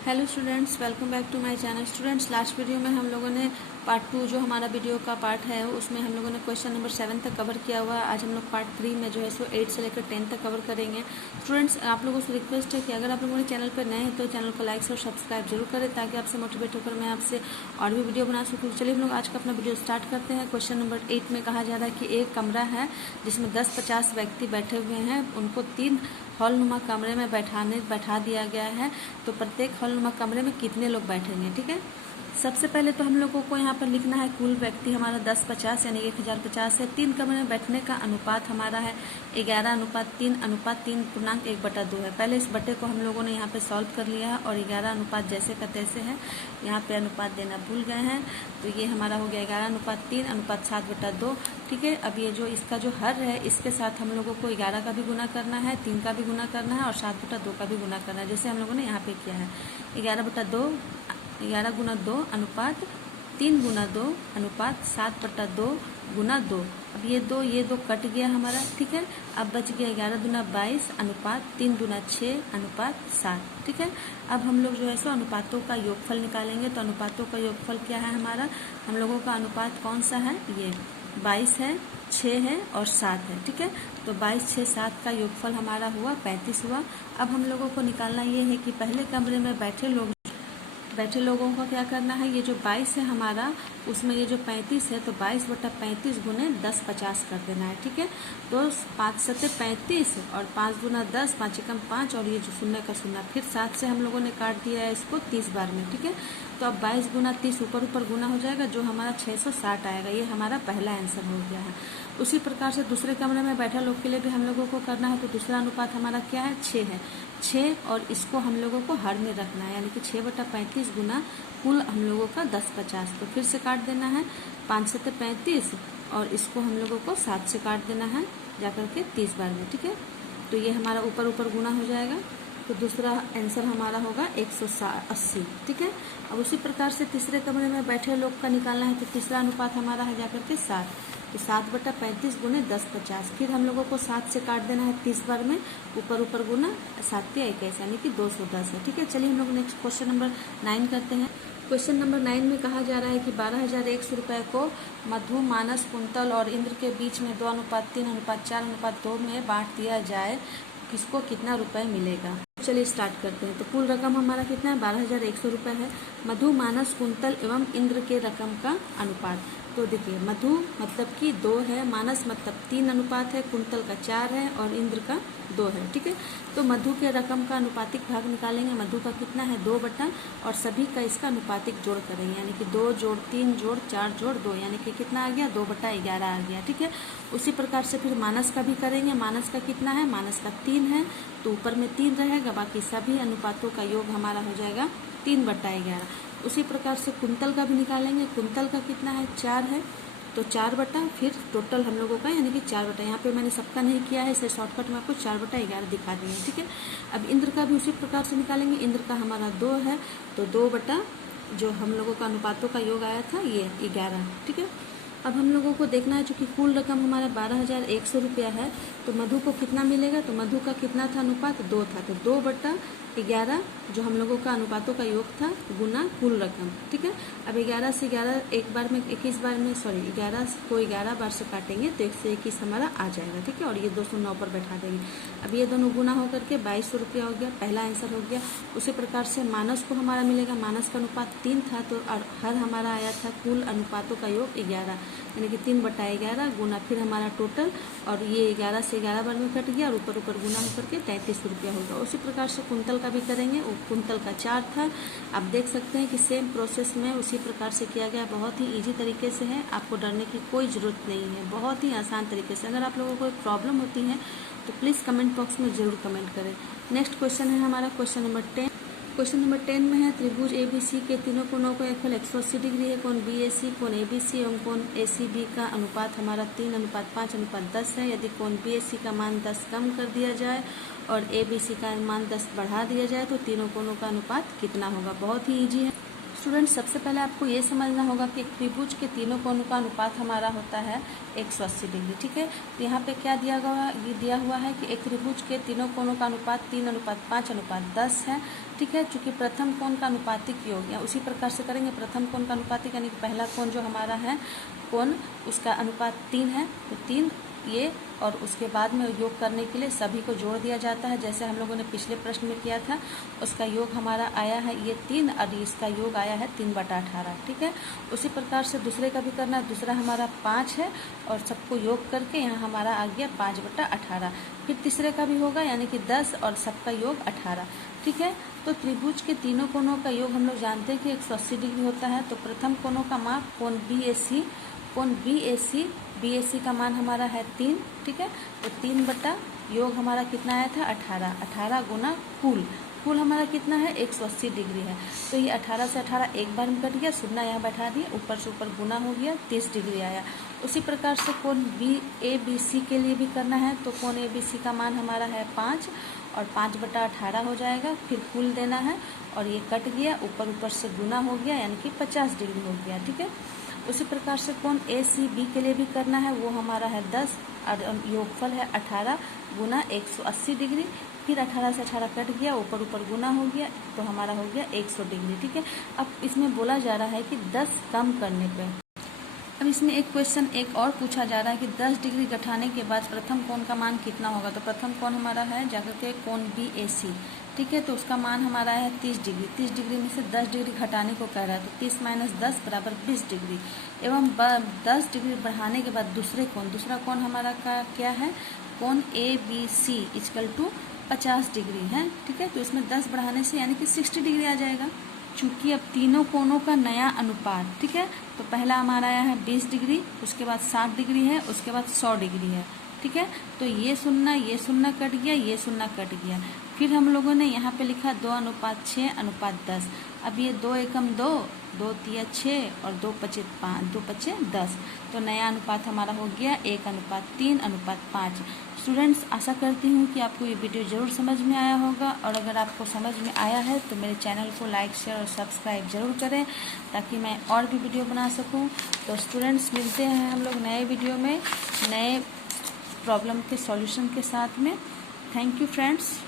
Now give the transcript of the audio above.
Hello students, welcome back to my channel. Students, last video में हम लोगों ने पार्ट 2 जो हमारा वीडियो का पार्ट है उसमें हम लोगों ने क्वेश्चन नंबर 7 तक कवर किया हुआ है। आज हम लोग पार्ट 3 में जो है सो 8 से लेकर 10 तक कवर करेंगे। स्टूडेंट्स, आप लोगों से रिक्वेस्ट है कि अगर आप लोगों ने चैनल पर नए हैं तो चैनल को लाइक और सब्सक्राइब जरूर करें ताकि आपसे मोटिवेट होकर मैं आपसे और भी वीडियो बना सकूँ। चलिए हम लोग आज का अपना वीडियो स्टार्ट करते हैं। क्वेश्चन नंबर 8 में कहा जा रहा है कि एक कमरा है जिसमें 10-50 व्यक्ति बैठे हुए हैं। उनको 3 हॉलनुमा कमरे में बैठा दिया गया है। तो प्रत्येक हॉलनुमा कमरे में कितने लोग बैठेंगे? ठीक है, सबसे पहले तो हम लोगों को यहाँ पर लिखना है कुल व्यक्ति हमारा 10-50 यानी 1050 है। 3 कमरे में बैठने का अनुपात हमारा है 11:3:3.1/2 है। पहले इस बटे को हम लोगों ने यहाँ पे सॉल्व कर लिया है और 11 अनुपात जैसे का तैसे है। यहाँ पे अनुपात देना भूल गए हैं तो ये हमारा हो गया 11:3:7/2। ठीक है, अब ये जो इसका जो हर है इसके साथ हम लोगों को 11 का भी गुना करना है, 3 का भी गुना करना है और 7/2 का भी गुना करना है, जैसे हम लोगों ने यहाँ पे किया है। 11/2 11 गुना 2 अनुपात 3 गुना 2 अनुपात 7/2 गुना 2। अब ये दो कट गया हमारा। ठीक है, अब बच गया 11 दूना 22 अनुपात 3 दूना 6 अनुपात 7। ठीक है, अब हम लोग जो है सो अनुपातों का योगफल निकालेंगे। तो अनुपातों का योगफल क्या है हमारा? हम लोगों का अनुपात कौन सा है? ये 22 है, 6 है और 7 है। ठीक है, तो 22, 6, 7 का योगफल हमारा हुआ 35 हुआ। अब हम लोगों को निकालना ये है कि पहले कमरे में बैठे लोगों को क्या करना है। ये जो 22 है हमारा, उसमें ये जो 35 है तो 22/35 गुने 10-50 कर देना है। ठीक है, तो 5 7 35 और 5 गुना 10, 5 एकम 5 और ये जो 0 का 0, फिर 7 से हम लोगों ने काट दिया है इसको 30 बार में। ठीक है, तो अब 22 गुना 30 ऊपर गुना हो जाएगा जो हमारा 660 आएगा। ये हमारा पहला आंसर हो गया है। उसी प्रकार से दूसरे कमरे में बैठा लोग के लिए भी हम लोगों को करना है। तो दूसरा अनुपात हमारा क्या है? 6 है। 6 और इसको हम लोगों को हर में रखना है, यानी कि 6/35 गुना कुल हम लोगों का 10-50। तो फिर से काट देना है 5 7 35 और इसको हम लोगों को 7 से काट देना है जाकर के 30 बार में। ठीक है, तो ये हमारा ऊपर गुना हो जाएगा। तो दूसरा आंसर हमारा होगा 180। ठीक है, अब उसी प्रकार से तीसरे कमरे में बैठे लोग का निकालना है। तो तीसरा अनुपात हमारा है जाकर के 7। तो 7/35 गुने 10-50, फिर हम लोगों को 7 से काट देना है 30 बार में, ऊपर गुना 7 या 21 यानी कि 210 है। ठीक है, चलिए हम लोग नेक्स्ट क्वेश्चन नंबर 9 करते हैं। क्वेश्चन नंबर 9 में कहा जा रहा है कि 12,100 रुपये को मधु, मानस, कुंतल और इंद्र के बीच में 2:3:4:2 में बांट दिया जाए, किसको कितना रुपए मिलेगा? चलिए स्टार्ट करते हैं। तो कुल रकम हमारा कितना है? 12,100 रुपये है। मधु, मानस, कुंतल एवं इंद्र के रकम का अनुपात। तो देखिए, मधु मतलब कि 2 है, मानस मतलब 3 अनुपात है, कुंतल का 4 है और इंद्र का 2 है। ठीक है, तो मधु के रकम का अनुपातिक भाग निकालेंगे। मधु का कितना है? 2 बटा और सभी का इसका अनुपातिक जोड़ करेंगे, यानी कि 2 जोड़ 3 जोड़ 4 जोड़ 2, यानी कि कितना आ गया? 2/11 आ गया। ठीक है, उसी प्रकार से फिर मानस का भी करेंगे। मानस का कितना है? मानस का 3 है, तो ऊपर में 3 रहेगा, बाकी सभी अनुपातों का योग हमारा हो जाएगा 3/11। उसी प्रकार से कुंतल का भी निकालेंगे। कुंतल का कितना है? 4 है, तो 4 बटा फिर टोटल हम लोगों का यानी कि 4 बटा, यहाँ पे मैंने सबका नहीं किया है, इसे शॉर्टकट में आपको 4/11 दिखा दिए। ठीक है, अब इंद्र का भी उसी प्रकार से निकालेंगे। इंद्र का हमारा 2 है, तो 2 बटा जो हम लोगों का अनुपातों का योग आया था ये 11। ठीक है, अब हम लोगों को देखना है, चूँकि कुल रकम हमारा 12,100 रुपया है, तो मधु को कितना मिलेगा? तो मधु का कितना था अनुपात? 2 था, तो 2/11 जो हम लोगों का अनुपातों का योग था गुना कुल रकम। ठीक है, अब 11 से 11 एक बार में 21 बार में 11 को 11 बार से काटेंगे तो 1 से 21 हमारा आ जाएगा। ठीक है, और ये 209 पर बैठा देंगे। अब ये दोनों गुना होकर के 2200 रुपया हो गया, पहला आंसर हो गया। उसी प्रकार से मानस को हमारा मिलेगा। मानस का अनुपात 3 था, तो हर हमारा आया था कुल अनुपातों का योग 11, यानी कि 3/11 गुना फिर हमारा टोटल, और ये 11 से 11 बार में कट गया और ऊपर गुना होकर के 3300 रुपया होगा। उसी प्रकार से कुंतल का भी करेंगे। वो कुंतल का 4 था। आप देख सकते हैं कि सेम प्रोसेस में उसी प्रकार से किया गया, बहुत ही इजी तरीके से है, आपको डरने की कोई ज़रूरत नहीं है, बहुत ही आसान तरीके से। अगर आप लोगों को कोई प्रॉब्लम होती है तो प्लीज़ कमेंट बॉक्स में ज़रूर कमेंट करें। नेक्स्ट क्वेश्चन है हमारा क्वेश्चन नंबर 10। क्वेश्चन नंबर 10 में है त्रिभुज ABC के तीनों कोणों का योगफल 180 डिग्री है। कोण BAC, कोण ABC एवं कोण ACB का अनुपात हमारा 3:5:10 है। यदि कोण BAC का मान 10 कम कर दिया जाए और ABC का मान 10 बढ़ा दिया जाए तो तीनों कोणों का अनुपात कितना होगा? बहुत ही ईजी है स्टूडेंट्स, सबसे पहले आपको ये समझना होगा कि एक त्रिभुज के तीनों कोणों का अनुपात हमारा होता है 180 डिग्री। ठीक है, तो यहाँ पे क्या दिया हुआ है कि एक त्रिभुज के तीनों कोणों का अनुपात 3:5:10 है। ठीक है, चूंकि प्रथम कोण का अनुपातिक योग, या उसी प्रकार से करेंगे प्रथम कोण का अनुपातिक, यानी कि पहला कोण जो हमारा है कोण, उसका अनुपात 3 है, तो 3 ये, और उसके बाद में योग करने के लिए सभी को जोड़ दिया जाता है, जैसे हम लोगों ने पिछले प्रश्न में किया था। उसका योग हमारा आया है ये 3 और इसका योग आया है 3/18। ठीक है, उसी प्रकार से दूसरे का भी करना है। दूसरा हमारा 5 है और सबको योग करके यहाँ हमारा आ गया 5/18। फिर तीसरे का भी होगा, यानी कि 10 और सबका योग 18। ठीक है, तो त्रिभुज के तीनों कोणों का योग हम लोग जानते हैं कि 180 डिग्री होता है। तो प्रथम कोणों का माप कोण BAC का मान हमारा है 3। ठीक है, तो 3 बटा योग हमारा कितना आया था 18 गुना कुल हमारा कितना है 180 डिग्री है। तो ये 18 से 18 एक बार में कट गया, शून्य यहाँ बैठा दिए, ऊपर से ऊपर गुना हो गया, 30 डिग्री आया। उसी प्रकार से कोण ABC के लिए भी करना है। तो कोण ABC का मान हमारा है 5 और 5/18 हो जाएगा। फिर कुल देना है और ये कट गया, ऊपर से गुना हो गया, यानी कि 50 डिग्री हो गया। ठीक है, उसी प्रकार से कोण ACB के लिए भी करना है। वो हमारा है 10 और योगफल है 18 गुना 180 डिग्री। फिर 18 से 18 कट गया, ऊपर गुना हो गया, तो हमारा हो गया 100 डिग्री। ठीक है, अब इसमें बोला जा रहा है कि 10 कम करने पे। अब इसमें एक क्वेश्चन एक और पूछा जा रहा है कि 10 डिग्री घटाने के बाद प्रथम कोण का मान कितना होगा। तो प्रथम कोण हमारा है जाकर के कोण BAC। ठीक है, तो उसका मान हमारा है 30 डिग्री। 30 डिग्री में से 10 डिग्री घटाने को कह रहा है, तो 30 - 10 = 20 डिग्री। एवं 10 डिग्री बढ़ाने के बाद दूसरा कोण हमारा का क्या है, कोण ABC = 50 डिग्री है। ठीक है, तो इसमें 10 बढ़ाने से यानी कि 60 डिग्री आ जाएगा। चूंकि अब तीनों कोणों का नया अनुपात, ठीक है, तो पहला हमारा आया है 20 डिग्री, उसके बाद 60 डिग्री है, उसके बाद 100 डिग्री है। ठीक है, तो ये शून्य कट गया, ये शून्य कट गया। फिर हम लोगों ने यहाँ पे लिखा 2:6:10। अब ये 2 एकम 2, 2 तिया 6 और 2 पचे 5, 2 पचे 10। तो नया अनुपात हमारा हो गया 1:3:5। स्टूडेंट्स, आशा करती हूँ कि आपको ये वीडियो ज़रूर समझ में आया होगा, और अगर आपको समझ में आया है तो मेरे चैनल को लाइक, शेयर और सब्सक्राइब ज़रूर करें, ताकि मैं और भी वीडियो बना सकूँ। तो स्टूडेंट्स, मिलते हैं हम लोग नए वीडियो में नए प्रॉब्लम के सॉल्यूशन के साथ में। Thank you friends.